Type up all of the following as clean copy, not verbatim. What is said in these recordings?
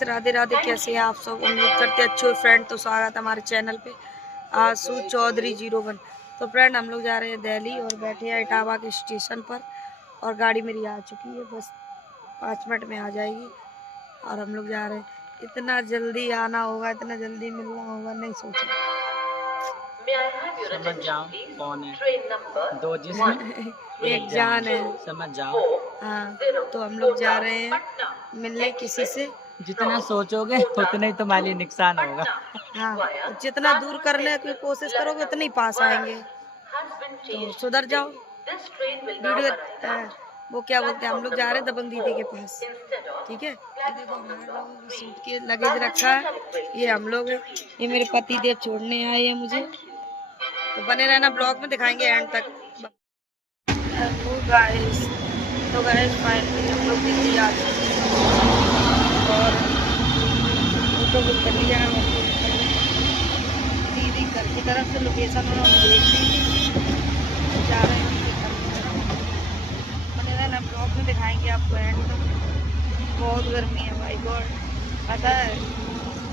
Guys, Radhe Radhe. कैसे हैं आप सब? उम्मीद करते अच्छे फ्रेंड। तो स्वागत है हमारे चैनल पे आशु चौधरी 01। तो फ्रेंड, हम लोग जा रहे हैं दिल्ली और बैठे हैं इटावा के स्टेशन पर और गाड़ी मेरी आ चुकी है, बस 5 मिनट में आ जाएगी और हम लोग जा रहे हैं। इतना जल्दी आना होगा, इतना जल्दी मिलना होगा, नहीं सोचा। समझ जाओ कौन है, दो जिस्म एक जान है, समझ जाओ। हाँ। तो हम लोग जा रहे हैं मिलने किसी से। जितना सोचोगे उतना ही तुम्हारे लिए नुकसान होगा। हाँ, जितना दूर करने की कोशिश करोगे उतनी पास आएंगे। तो सुधर जाओ। वीडियो वो क्या बोलते हैं, हम लोग जा रहे हैं दबंग दीदी के पास, ठीक है। ये देखो, हमारे लोगों का सूट के लगेज रखा है, ये हम लोग हैं। ये मेरे पति देव छोड़ने आए हैं मुझे। तो बने रहना, ब्लॉग में दिखाएंगे एंड तक। तो गाइस फाइनली हम लोग दिल्ली आ चुके हैं और फोटो बुक कर लिया है। दीदी घर की तरफ से लोकेशन उन्होंने देख ली, जा रहे हैं बने रहना, ब्लॉग में दिखाएंगे आपको एंड तक। बहुत गर्मी है भाई गॉड, पता है।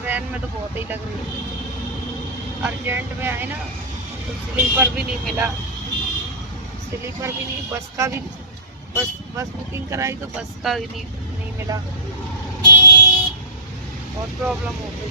ट्रेन में तो बहुत ही लग रही है। अर्जेंट में आए ना तो स्लीपर भी नहीं मिला, स्लीपर भी नहीं, बस का भी, बस बुकिंग कराई तो बस का भी नहीं मिला। बहुत प्रॉब्लम हो गई,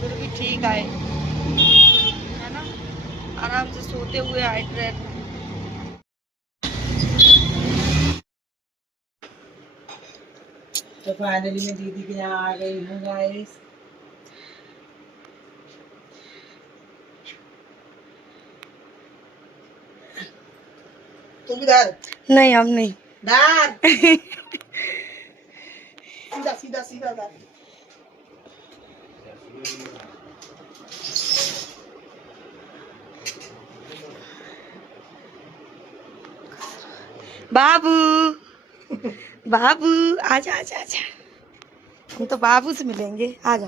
फिर भी ठीक आए, है ना। आराम से सोते हुए आए ट्रेन में। तो फाइनली मैं दीदी के यहाँ आ गई हूँ गाइस। तुम इधर नहीं, हम नहीं दार सीधा सीधा सीधा दार। बाबू बाबू आजा आजा आजा, हम तो बाबू से मिलेंगे, आजा।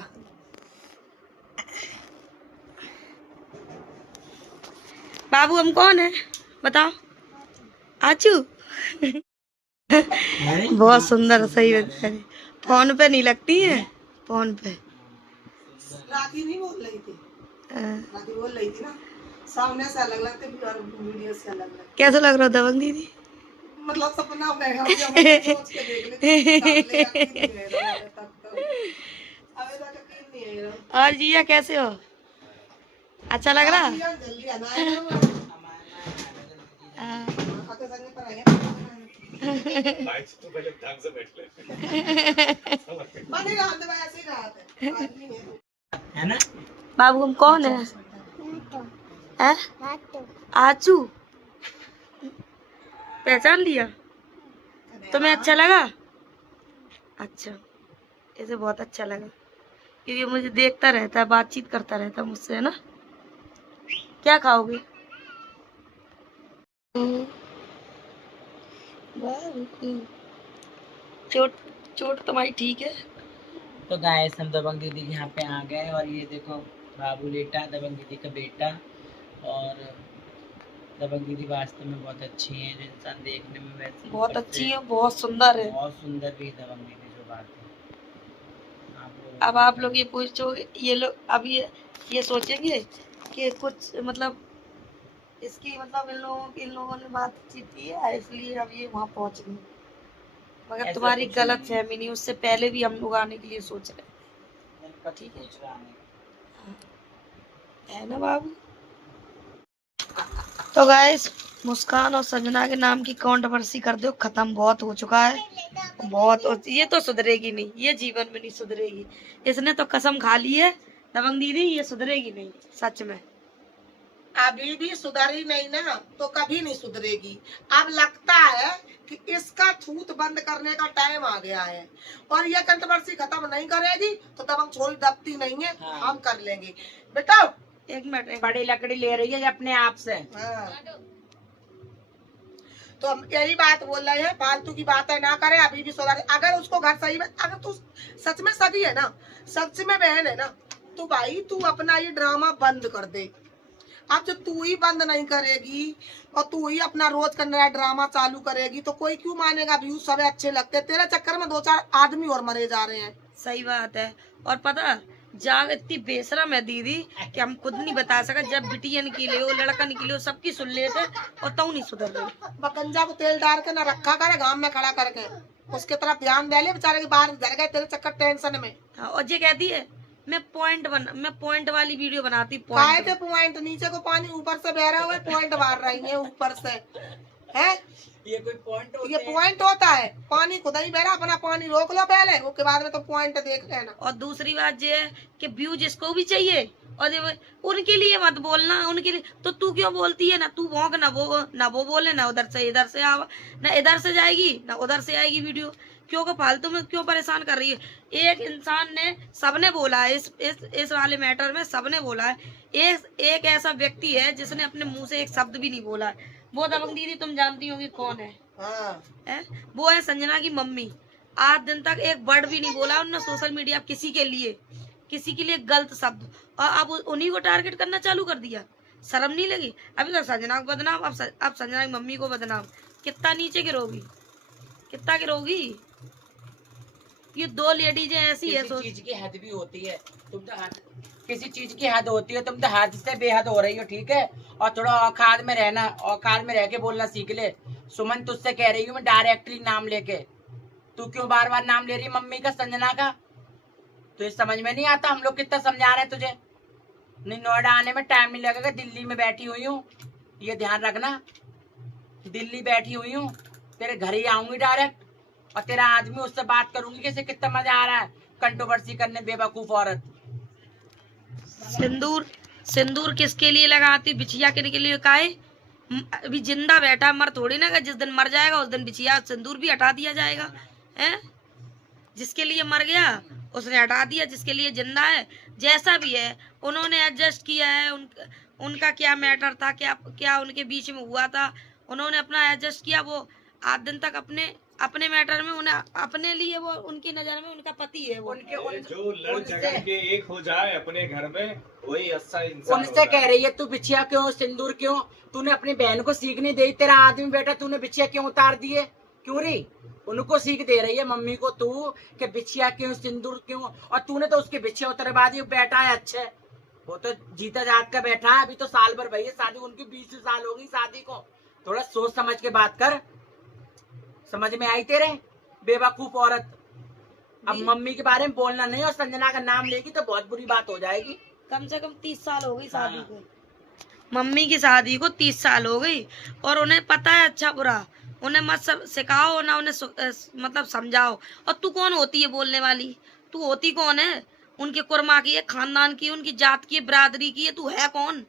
बाबू हम कौन है बताओ? आचू बहुत सुंदर, सही बता रही। फोन पे नहीं लगती है, फोन पे। राखी नहीं बोल रही थी, राखी बोल रही थी ना, सामने से अलग लगते और वीडियो से अलग लगते। कैसा लग रहा दबंग दीदी? मतलब सपना में हम सोच के देख लेते अबे तक यकीन नहीं है। और जिया कैसे हो? अच्छा लग रहा? जल्दी आना है हाँ। खाते संग पर आए तो पहले ढंग से बैठ ले। बने रात में ऐसे ही रात है, आदमी है ना। बाबू हम कौन है? आचू, पहचान लिया? तुम्हें अच्छा लगा? अच्छा, इसे बहुत अच्छा लगा क्योंकि मुझे देखता रहता है, बातचीत करता रहता है मुझसे, है ना। क्या खाओगे? चोट चोट तुम्हारी ठीक है? तो गाइस हम दबंग दीदी के यहाँ पे आ गए और ये देखो बाबू लेटा, दबंग दीदी का बेटा। और दबंग दीदी वास्तव में बहुत अच्छी है, जो इंसान देखने में वैसे बहुत अच्छी है, बहुत सुंदर है। बहुत सुंदर भी है दबंग दीदी, जो बात है। अब आप लोग ये पूछो, ये लोग अब ये सोचेंगे कि कुछ मतलब इसकी मतलब इन लोगों ने बातचीत की है इसलिए अब ये वहाँ पहुँच गए, मगर तुम्हारी गलत फहमी नहीं, उससे पहले भी हम लोग आने के लिए सोच रहे हैं, ठीक है ना बाबू। तो गाइस, मुस्कान और संजना के नाम की कंट्रोवर्सी कर दो खत्म, बहुत हो चुका है, बहुत। ये तो सुधरेगी नहीं, ये जीवन में नहीं सुधरेगी। इसने तो कसम खा ली है दबंग दीदी, ये सुधरेगी नहीं सच में। अभी भी सुधरी नहीं ना तो कभी नहीं सुधरेगी। अब लगता है कि इसका थूत बंद करने का टाइम आ गया है और ये कंट्रोवर्सी खत्म नहीं करेगी तो दबंग छोड़ी दबती नहीं है। हाँ। हम कर लेंगे बेटा। एक मिनट, बड़ी लकड़ी ले रही है अपने आप से। हाँ। तो हम यही बात बोल रहे हैं, फालतू की बातें ना करें। अभी भी सुधर, अगर उसको घर सही में, अगर तू सच में सगी है ना, सच में बहन है ना, तो भाई तू अपना ये ड्रामा बंद कर दे। अब जो तू ही बंद नहीं करेगी और तू ही अपना रोज का नया ड्रामा चालू करेगी तो कोई क्यों मानेगा? व्यूज सब अच्छे लगते हैं, तेरे चक्कर में 2-4 आदमी और मरे जा रहे हैं। सही बात है। और पता जाग इतनी बेशरम है दीदी कि हम खुद नहीं बता सका। जब बिटिया निकले हो, लड़का निकले हो, सबकी सुन लेते और तू नहीं सुधर रही। बकंजा को तेल डाल के न रखा करे गांव में खड़ा करके, उसके तरफ ध्यान दे ले। बेचारे के बाहर डर गए तेरे चक्कर टेंशन में। हाँ, और ये कहती है मैं पॉइंट वाली वीडियो बनाती। काहे थे पॉइंट? नीचे को पानी ऊपर से बह रहा हुआ है, पॉइंट मार रही है ऊपर से है। ये कोई पॉइंट ये पॉइंट होता है? पानी खुद ही बह रहा, अपना पानी रोक लो पहले, उसके बाद में तो पॉइंट देख लेना। और दूसरी बात ये है कि व्यू जिसको भी चाहिए और उनके लिए मत बोलना। उनके लिए तो तू क्यों बोलती है? ना तू भौंक, ना वो बोले, ना उधर से इधर से आवा, ना इधर से जाएगी ना उधर से आएगी वीडियो। क्यों को फालतू में क्यों परेशान कर रही है? एक इंसान ने, सबने बोला है इस वाले मैटर में, सबने बोला है। एक ऐसा व्यक्ति है जिसने अपने मुंह से एक शब्द भी नहीं बोला है। वो दबंग दीदी तुम जानती होंगी कौन है? है? वो है संजना की मम्मी। आज दिन तक एक वर्ड भी नहीं बोला उन्होंने सोशल मीडिया किसी के लिए गलत शब्द, और अब उन्हीं को टारगेट करना चालू कर दिया। शर्म नहीं लगी? अभी तो संजना को बदनाम, अब संजना की मम्मी को बदनाम। कितना नीचे गिरोगी, कितना गिरोगी? ये दो लेडीज ऐसी है। किसी चीज की हद भी होती है। तुम तो किसी चीज की हद होती है, तुम तो हद से बेहद हो रही हो, ठीक है? और थोड़ा औकात में रहना, औकात में रह के बोलना सीख ले। सुमन तुझसे कह रही हूँ मैं डायरेक्टली नाम लेके, तू क्यों बार बार नाम ले रही मम्मी का, संजना का? तुझे समझ में नहीं आता हम लोग कितना समझा रहे हैं तुझे? नहीं, नोएडा आने में टाइम नहीं लगेगा, दिल्ली में बैठी हुई हूँ, ये ध्यान रखना। दिल्ली बैठी हुई हूँ, तेरे घर ही आऊंगी डायरेक्ट, और तेरा आदमी उससे बात करूंगी कि इसे कितना मजा आ रहा है कंट्रोवर्सी करने, बेवकूफ औरत। सिंदूर किसके लिए लगाती? बिछिया के लिए। काहे? अभी जिंदा बैठा, मर थोड़ी ना। जिस दिन मर जाएगा उस दिन बिछिया सिंदूर भी हटा दिया जाएगा। है? जिसके लिए मर गया उसने हटा दिया, जिसके लिए जिंदा है जैसा भी है उन्होंने एडजस्ट किया है। उनका क्या मैटर था, क्या उनके बीच में हुआ था, उन्होंने अपना एडजस्ट किया। वो आज दिन तक अपने मैटर में उन्हें, अपने लिए वो उनकी नजर में उनका पति है। वो जो लड़ झगड़ के एक हो जाए अपने घर में, वही अच्छा इंसान उनसे कह रही है तू बिछिया क्यों, सिंदूर क्यों? तूने अपनी बहन को सीख नहीं दी, तेरा आदमी बेटा तूने बिछिया क्यों उतार दिए? क्यों रही? उनको सीख दे रही है मम्मी को तू कि बिछिया क्यों, सिंदूर क्यों? और तूने तो उसके बिछिया उतरवा दी। बैठा है अच्छे, वो तो जीता जात का बैठा है। अभी तो साल भर भई है शादी, उनकी 20 साल हो गई शादी को। थोड़ा सोच समझ के बात कर। समझ में आई तेरे? बेवकूफ औरत। अब मम्मी के बारे में बोलना नहीं, और संजना का नाम लेगी तो बहुत बुरी बात हो जाएगी। कम से कम 30 साल हो गई शादी को। मम्मी की शादी को 30 साल हो गई, और उन्हें पता है अच्छा बुरा। उन्हें मत सिखाओ ना, उन्हें मतलब समझाओ। और तू कौन होती है बोलने वाली? तू होती कौन है? उनके कुरमा की है, खानदान की, उनकी जात की, बिरादरी की है। तू है कौन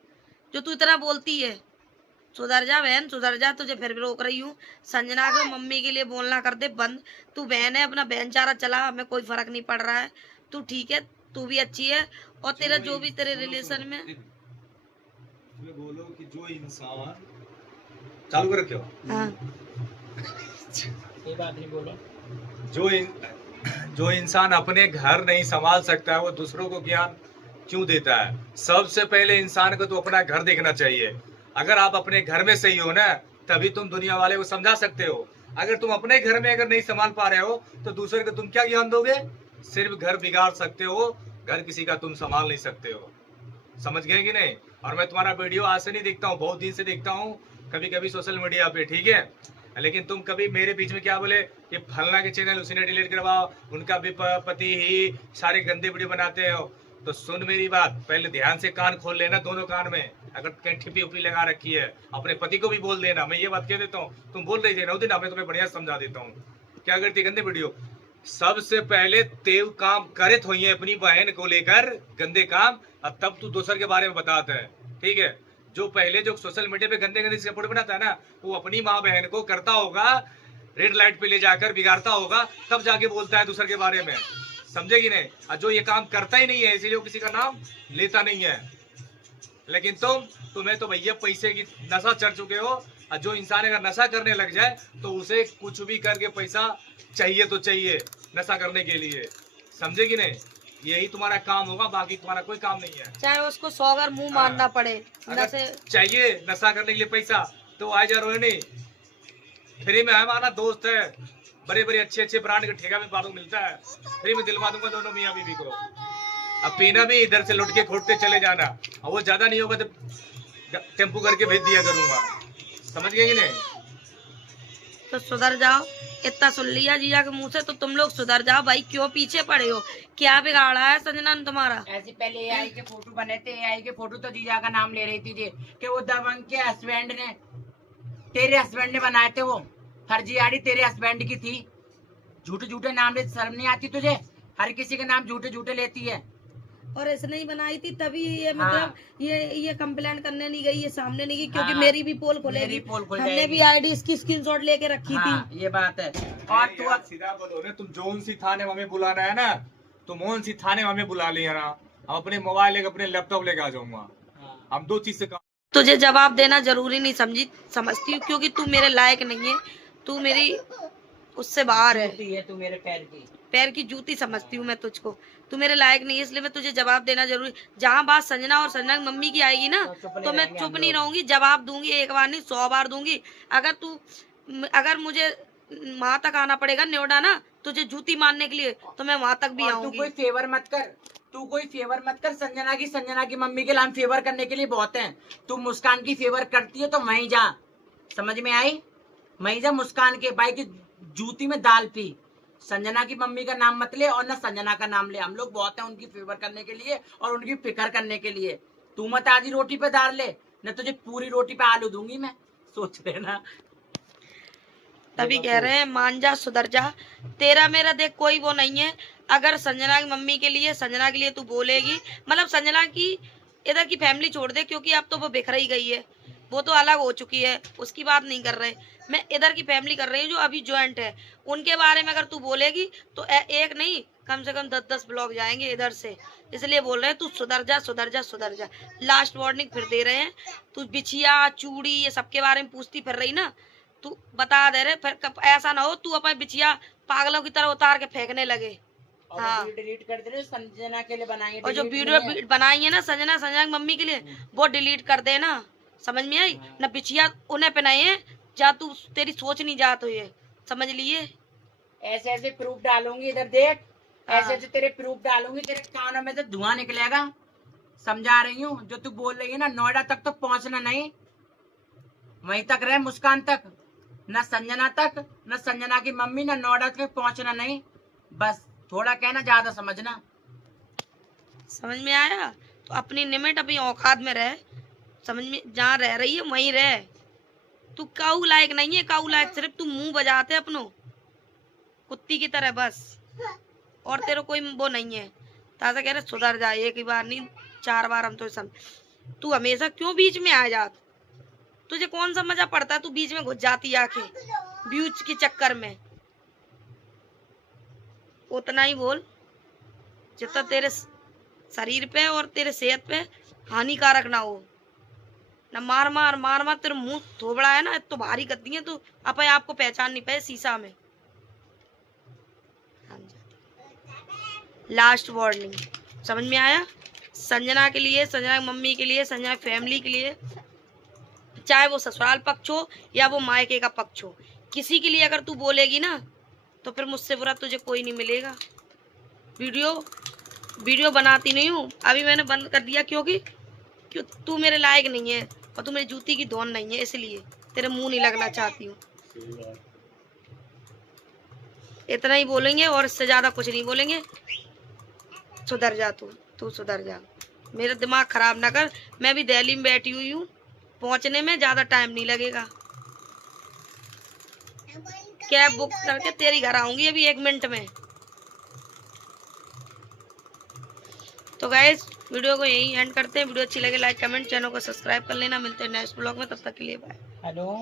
जो तू इतना बोलती है? सुधर जा बहन, सुधर जा। तुझे फिर भी रोक रही हूँ। संजना को मम्मी के लिए बोलना कर दे बंद। तू बहन है, अपना बहन चारा चला, हमें कोई फर्क नहीं पड़ रहा है। तू ठीक है, तू भी अच्छी है, और तेरा जो भी तेरे रिलेशन में बोलो कि जो इंसान चालू कर रखे हो। हाँ, ये बात नहीं बोलो। जो इंसान अपने घर नहीं संभाल सकता है वो दूसरों को ज्ञान क्यों देता है? सबसे पहले इंसान को तो अपना घर देखना चाहिए। अगर आप अपने घर में सही हो ना, तभी तुम दुनिया वाले को समझा सकते हो। अगर तुम अपने घर में अगर नहीं संभाल पा रहे हो तो दूसरे को तुम क्या ज्ञान दोगे? सिर्फ घर बिगाड़ सकते हो, घर किसी का तुम संभाल नहीं सकते हो। समझ गए कि नहीं? और मैं तुम्हारा वीडियो आज से नहीं देखता हूँ, बहुत दिन से देखता हूँ, कभी कभी सोशल मीडिया पे, ठीक है? लेकिन तुम कभी मेरे बीच में क्या बोले, ये फलना के चैनल उसी ने डिलीट करवाओ, उनका भी पति ही सारे गंदे वीडियो बनाते हो। तो सुन मेरी बात, पहले ध्यान से कान खोल लेना, दोनों कान में। अगर कहीं ठिपी उपी लगा रखी है, अपने पति को भी बोल देना। मैं ये बात कह देता हूँ, तुम बोल रही थी ना उस दिन, मैं तुम्हें बढ़िया समझा देता हूँ क्या करती गंदे वीडियो। सबसे पहले तेव काम करे थोई अपनी बहन को लेकर गंदे काम, और तब तू दूसर के बारे में बताता है, ठीक है? जो पहले जो सोशल मीडिया पे गंदे गंदे फोटो बनाता है ना, वो अपनी माँ बहन को करता होगा, रेड लाइट पे ले जाकर बिगाड़ता होगा, तब जाके बोलता है दूसर के बारे में। समझे कि नहीं? और जो ये काम करता ही नहीं है, इसीलिए वो किसी का नाम लेता नहीं है। लेकिन तुम्हें तो भैया पैसे की नशा चढ़ चुके हो। और जो इंसान अगर नशा करने लग जाए तो उसे कुछ भी करके पैसा चाहिए तो चाहिए नशा करने के लिए। समझे कि नहीं? यही तुम्हारा काम होगा, बाकी तुम्हारा कोई काम नहीं है। चाहे उसको 100 बार मुंह मारना पड़े। अगर नशे चाहिए नशा करने के लिए पैसा तो आ जा रोहिणी, फ्री में हमारा दोस्त है, बड़े बड़े अच्छे अच्छे ब्रांड के ठेका में बालू मिलता है, फ्री में दिलवा दूंगा दोनों मियाँ बीवी को। अब पीना भी इधर से लुट के खोटते चले जाना, और वो ज्यादा नहीं होगा तो टेम्पू करके भेज दिया करूंगा, समझ गए कि नहीं? तो सुधर जाओ। इतना सुन लिया जीजा के मुंह से, तो तुम लोग सुधर जाओ भाई। क्यों पीछे पड़े हो? क्या बिगाड़ा है संजना ने तुम्हारा? ऐसे पहले एआई के फोटो बने थे, एआई के फोटो तो जीजा का नाम ले रही थी जी, कि वो दबंग के हस्बैंड ने, तेरे हस्बैंड ने बनाए थे वो। फर्जीयाड़ी तेरे हस्बैंड की थी। झूठे झूठे नाम ले, शर्म नहीं आती तुझे? हर किसी के नाम झूठे झूठे लेती है। और इसने ही बनाई थी, तभी ये हाँ। मतलब ये कंप्लेंट करने नहीं गई, ये सामने नहीं गई, क्योंकि हाँ। मेरी भी पोल मेरी खुलेगी। पोल खुल हमने जाएगी। भी आईडी इसकी स्क्रीनशॉट लेके रखी हाँ, थी। ये बात है। और तू यार सीधा बोलो ना, तुम जोन सी थाने में हमें बुलाना है ना, तो मोहन सी थाने में हमें बुला लिया ना, हम अपने मोबाइल लेकर अपने लैपटॉप लेके आ जाऊंगा। हम 2 चीज से काम। तुझे जवाब देना जरूरी नहीं समझती हूँ, क्योंकि तू मेरे लायक नहीं है। तू मेरी उससे बाहर है। है तू मेरे पैर की जूती समझती हूँ मैं तुझको। तू मेरे लायक नहीं है, इसलिए मैं तुझे जवाब देना जरूरी। जहाँ बात संजना और संजना की मम्मी की आएगी ना, तो मैं चुप नहीं रहूंगी, जवाब दूंगी। 1 बार नहीं 100 बार दूंगी। अगर मुझे वहां तक आना पड़ेगा न्योडा ना, तुझे जूती मारने के लिए, तो मैं वहां तक भी और तू आऊंगी। कोई फेवर मत कर, तू कोई फेवर मत कर। संजना की मम्मी के लिए हम फेवर करने के लिए बहुत हैं। तू मुस्कान की फेवर करती है तो वहीं जा, समझ में आई? वहीं जा, मुस्कान के भाई की जूती में दाल पी। संजना की मम्मी का नाम मत ले, और न संजना का नाम ले। हम लोग बहुत हैं उनकी फेवर करने के लिए और उनकी फिक्र करने के लिए। तू मत आधी रोटी पे दाल ले, न तुझे पूरी रोटी पे आलू दूंगी मैं, सोच लेना। तभी कह रहे हैं मान जा, सुधर जा। तेरा मेरा देख कोई वो नहीं है। अगर संजना की मम्मी के लिए, संजना के लिए तू बोलेगी, मतलब संजना की इधर की फैमिली छोड़ दे, क्योंकि अब तो वो बिखर ही गई है, वो तो अलग हो चुकी है, उसकी बात नहीं कर रहे। मैं इधर की फैमिली कर रही हूँ जो अभी ज्वाइंट है। उनके बारे में अगर तू बोलेगी तो एक नहीं, कम से कम 10-10 ब्लॉग जाएंगे इधर से। इसलिए बोल रहे हैं तू सुधर जा, सुधर जा, सुधर जा। लास्ट वार्निंग फिर दे रहे हैं। तू बिछिया चूड़ी ये सबके बारे में पूछती फिर रही ना, तू बता दे रहे, फिर ऐसा ना हो तू अपने बिछिया पागलों की तरह उतार के फेंकने लगे। और हाँ। डिलीट कर दे रहे, संजना के लिए बनाएंगे। और जो delete वीडियो नहीं है। बनाई है ना संजना की मम्मी के लिए, वो डिलीट कर देना, समझ में आई ना? बिछिया उन्हें पहनाई है, जा तू, तेरी सोच नहीं जात हो, ये समझ लिए। ऐसे ऐसे प्रूफ डालूंगी, इधर देख, हाँ। ऐसे ऐसे तेरे प्रूफ डालूंगी, तेरे कानों में से धुआं निकलेगा। समझा रही हूँ, जो तू बोल रही है ना, नोएडा तक तो पहुंचना नहीं, वहीं तक रहे, मुस्कान तक, न संजना तक, न संजना की मम्मी, न नोएडा तक पहुंचना नहीं। बस थोड़ा कहना, ज्यादा समझना। समझ में आया? तो अपनी लिमिट, अपनी औकात में रह, समझ में? जहाँ रह रही है वहीं रह। तू काऊ लायक नहीं है, काऊ लायक सिर्फ तू मुंह बजाते अपनों कुत्ती की तरह बस, और तेरे कोई वो नहीं है। ताजा कह रहे सुधर जा, एक ही बार नहीं 4 बार हम तो तू हमेशा क्यों बीच में आ जात? तुझे कौन सा मजा पड़ता है? तू बीच में घुस जाती आके व्यूज के चक्कर में। उतना ही बोल जितना तेरे शरीर पे और तेरे सेहत पे हानिकारक ना हो। ना मार मार मार मार, तेरे मुंह थोबड़ा है ना, तो भारी करती है, तो अपने आप को पहचान नहीं पाए शीशा में। लास्ट वार्निंग, समझ में आया? संजना के लिए, संजना की मम्मी के लिए, संजना की फैमिली के लिए, चाहे वो ससुराल पक्ष हो या वो मायके का पक्ष हो, किसी के लिए अगर तू बोलेगी ना, तो फिर मुझसे बुरा तुझे कोई नहीं मिलेगा। वीडियो बनाती नहीं हूँ, अभी मैंने बंद कर दिया, क्योंकि तू मेरे लायक नहीं है और तू मेरी जूती की धौन नहीं है, इसलिए तेरे मुंह नहीं लगना चाहती हूँ। इतना ही बोलेंगे और इससे ज्यादा कुछ नहीं बोलेंगे। सुधर जा, तू सुधर जा, मेरा दिमाग खराब ना कर। मैं भी दिल्ली में बैठी हुई हूँ, पहुंचने में ज्यादा टाइम नहीं लगेगा। कैब बुक करके तेरी घर आऊंगी अभी 1 मिनट में। तो गाइस वीडियो को यही एंड करते हैं। वीडियो अच्छी लगे लाइक कमेंट, चैनल को सब्सक्राइब कर लेना। मिलते हैं नेक्स्ट ब्लॉग में, तब तक के लिए बाय। हेलो।